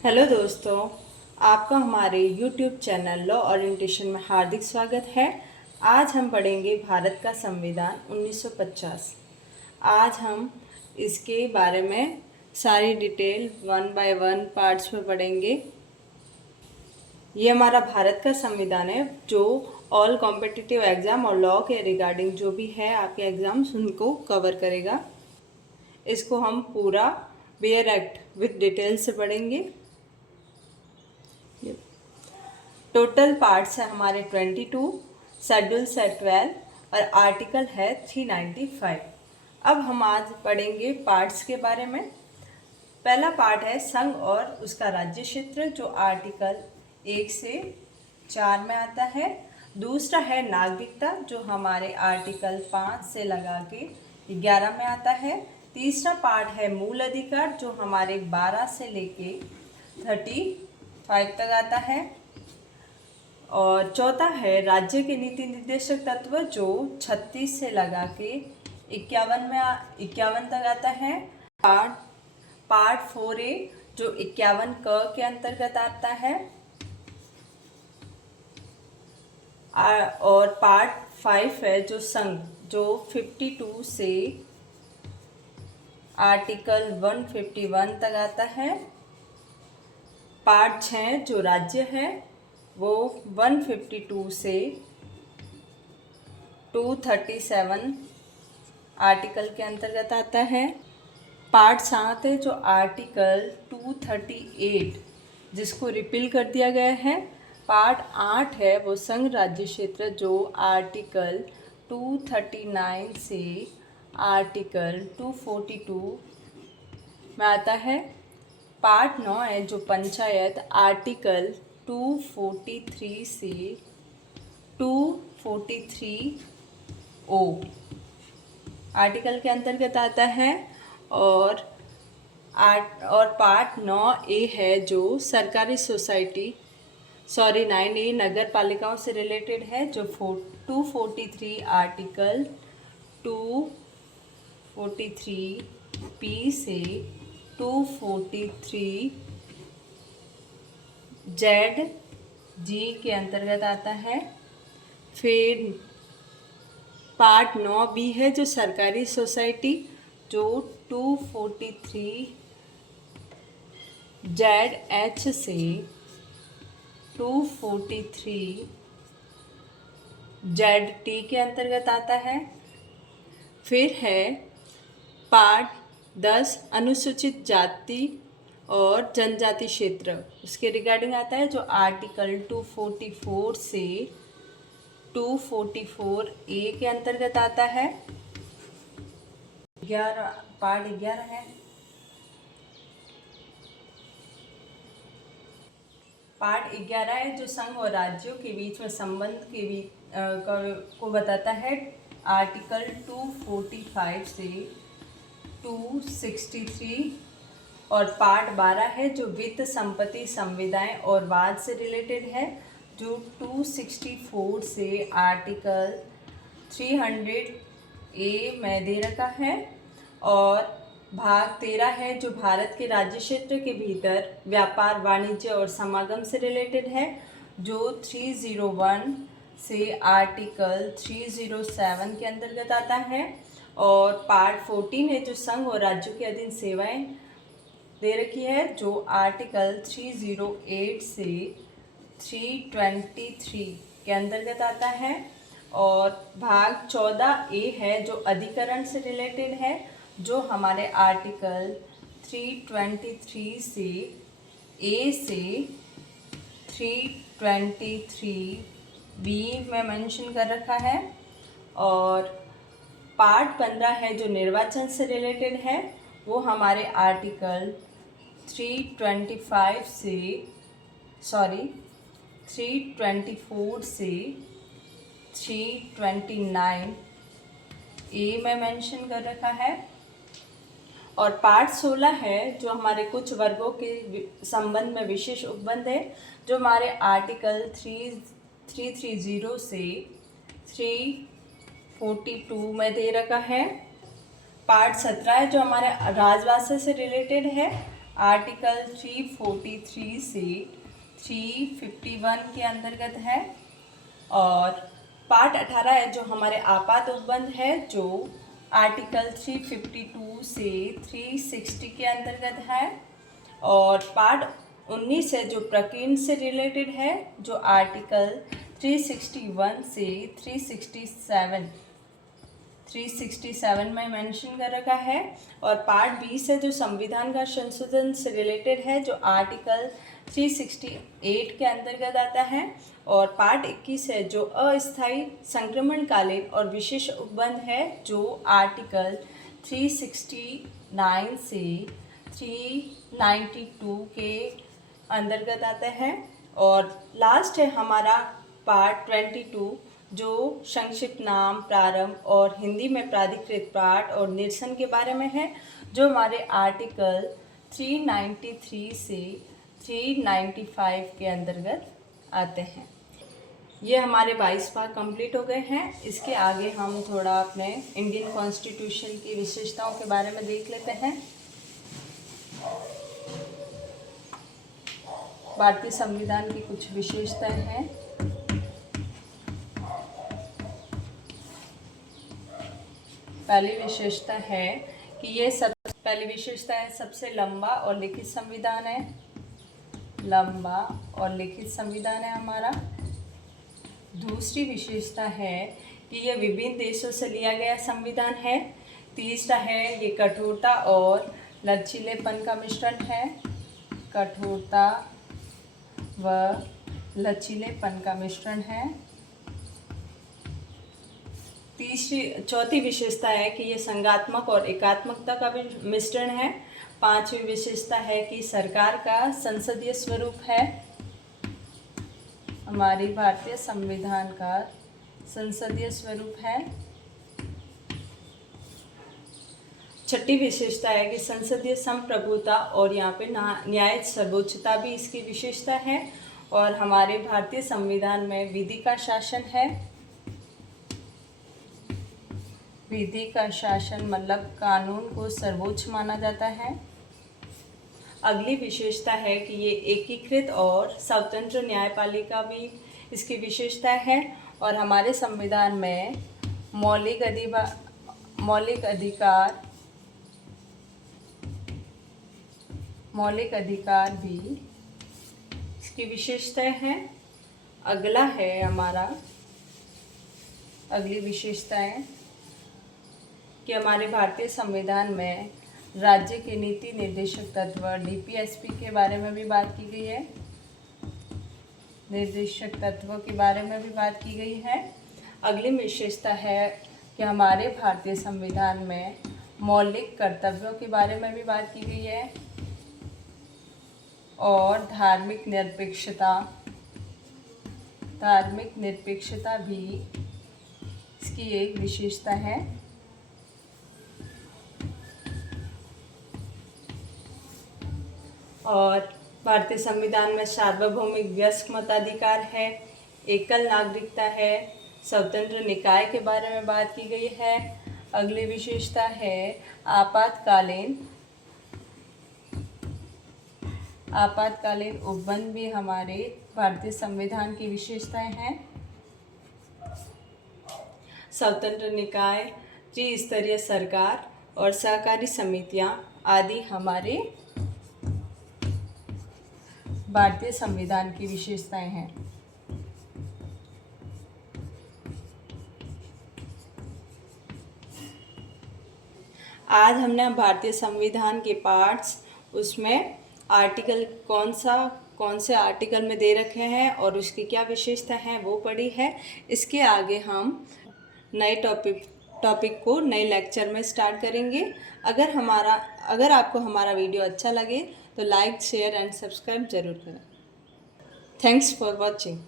Hello दोस्तों, आपका हमारे YouTube चैनल लॉ ओरिएंटेशन में हार्दिक स्वागत है। आज हम पढ़ेंगे भारत का संविधान 1950। आज हम इसके बारे में सारी detail one by one parts में पढ़ेंगे। ये हमारा भारत का संविधान है जो ऑल कॉम्पिटिटिव एग्ज़ाम और लॉ के रिगार्डिंग जो भी है आपके एग्ज़ाम्स उनको कवर करेगा। इसको हम पूरा बेयर एक्ट विद डिटेल से पढ़ेंगे। टोटल पार्ट्स है हमारे 22, शेड्यूल्स है 12 और आर्टिकल है 395। अब हम आज पढ़ेंगे पार्ट्स के बारे में। पहला पार्ट है संघ और उसका राज्य क्षेत्र जो आर्टिकल 1 से 4 में आता है। दूसरा है नागरिकता जो हमारे आर्टिकल 5 से लगा के 11 में आता है। तीसरा पार्ट है मूल अधिकार जो हमारे 12 से लेके 35 तक आता है। और चौथा है राज्य के नीति निर्देशक तत्व जो 36 से लगा के 51 तक आता है। पार्ट 4A जो 51 क के अंतर्गत आता है। और पार्ट 5 है जो संघ जो 52 से आर्टिकल 151 तक आता है। पार्ट 6 जो राज्य है वो 152 से 237 आर्टिकल के अंतर्गत आता है। पार्ट 7 है जो आर्टिकल 238 जिसको रिपील कर दिया गया है। पार्ट 8 है वो संघ राज्य क्षेत्र जो आर्टिकल 239 से आर्टिकल 242 में आता है। पार्ट 9 है जो पंचायत आर्टिकल 243 से 243 ओ आर्टिकल के अंतर्गत आता है। और पार्ट 9A है जो सरकारी सोसाइटी 9A नगर पालिकाओं से रिलेटेड है जो 243 आर्टिकल 243P से 243 ZG के अंतर्गत आता है। फिर पार्ट 9B है जो सरकारी सोसाइटी जो 243 ZH से 243 ZT के अंतर्गत आता है। फिर है पार्ट 10 अनुसूचित जाति और जनजाति क्षेत्र उसके रिगार्डिंग आता है जो आर्टिकल 244 से 244A के अंतर्गत आता है। पार्ट 11 है। पार्ट 11 है जो संघ और राज्यों के बीच में संबंध के को बताता है आर्टिकल 245 से 263। और पार्ट 12 है जो वित्त संपत्ति संविदाएं और वाद से रिलेटेड है जो 264 से आर्टिकल 300A में दे रखा है। और भाग 13 है जो भारत के राज्य क्षेत्र के भीतर व्यापार वाणिज्य और समागम से रिलेटेड है जो 301 से आर्टिकल 307 के अंतर्गत आता है। और पार्ट 14 है जो संघ और राज्यों के अधीन सेवाएं दे रखी है जो आर्टिकल 308 से 323 के अंतर्गत आता है। और भाग 14A है जो अधिकरण से रिलेटेड है जो हमारे आर्टिकल 323 से A से 323B में मेंशन कर रखा है। और पार्ट 15 है जो निर्वाचन से रिलेटेड है वो हमारे आर्टिकल 324 से 329A में मेंशन कर रखा है। और पार्ट 16 है जो हमारे कुछ वर्गों के संबंध में विशेष उपबंध है जो हमारे आर्टिकल 330 से 342 में दे रखा है। पार्ट 17 है जो हमारे राजभाषा से रिलेटेड है आर्टिकल 343 से 351 के अंतर्गत है। और पार्ट 18 है जो हमारे आपात उपबंध है, जो आर्टिकल 352 से 360 के अंतर्गत है। और पार्ट 19 है जो प्रकीर्णन से रिलेटेड है, जो आर्टिकल 361 से 367 में मेंशन कर रखा है। और पार्ट 20 है जो संविधान का संशोधन से रिलेटेड है, जो आर्टिकल 368 के अंतर्गत आता है। और पार्ट 21 है जो अस्थायी संक्रमणकालीन और विशेष उपबंध है, जो आर्टिकल 369 से 392 के अंतर्गत आता है। और लास्ट है हमारा पार्ट 22, जो संक्षिप्त नाम, प्रारंभ और हिंदी में प्राधिकृत पाठ और निरसन के बारे में है, जो हमारे आर्टिकल 393 से 395 के अंतर्गत आते हैं। ये हमारे 22 पार्ट कंप्लीट हो गए हैं। इसके आगे हम थोड़ा अपने इंडियन कॉन्स्टिट्यूशन की विशेषताओं के बारे में देख लेते हैं। भारतीय संविधान की कुछ विशेषताएं हैं। पहली विशेषता है कि सबसे लंबा और लिखित संविधान है। लंबा और लिखित संविधान है हमारा। दूसरी विशेषता है कि यह विभिन्न देशों से लिया गया संविधान है। तीसरा है ये कठोरता और लचीलेपन का मिश्रण है। कठोरता व लचीलेपन का मिश्रण है। चौथी विशेषता है कि ये संघात्मक और एकात्मकता का भी मिश्रण है। पांचवी विशेषता है कि सरकार का संसदीय स्वरूप है। हमारी भारतीय संविधान का संसदीय स्वरूप है। छठी विशेषता है कि संसदीय संप्रभुता और यहाँ पे न्याय सर्वोच्चता भी इसकी विशेषता है। और हमारे भारतीय संविधान में विधि का शासन है। विधि का शासन मतलब कानून को सर्वोच्च माना जाता है। अगली विशेषता है कि ये एकीकृत और स्वतंत्र न्यायपालिका भी इसकी विशेषता है। और हमारे संविधान में मौलिक अधिकार भी इसकी विशेषताएं हैं। अगला है हमारा अगली विशेषताएं कि हमारे भारतीय संविधान में राज्य के नीति निर्देशक तत्व DPSP के बारे में भी बात की गई है। निर्देशक तत्वों के बारे में भी बात की गई है। अगली विशेषता है कि हमारे भारतीय संविधान में मौलिक कर्तव्यों के बारे में भी बात की गई है। और धार्मिक निरपेक्षता भी इसकी एक विशेषता है। और भारतीय संविधान में सार्वभौमिक वयस्क मताधिकार है, एकल नागरिकता है, स्वतंत्र निकाय के बारे में बात की गई है। अगली विशेषता है आपातकालीन उपबंध भी हमारे भारतीय संविधान की विशेषताएं हैं। स्वतंत्र निकाय, त्रिस्तरीय सरकार और सहकारी समितियां आदि हमारे भारतीय संविधान की विशेषताएं हैं। आज हमने भारतीय संविधान के पार्ट्स, उसमें आर्टिकल कौन से आर्टिकल में दे रखे हैं और उसकी क्या विशेषता है वो पढ़ी है। इसके आगे हम नए टॉपिक को नए लेक्चर में स्टार्ट करेंगे। अगर आपको हमारा वीडियो अच्छा लगे तो लाइक, शेयर एंड सब्सक्राइब जरूर करें। Thanks for watching.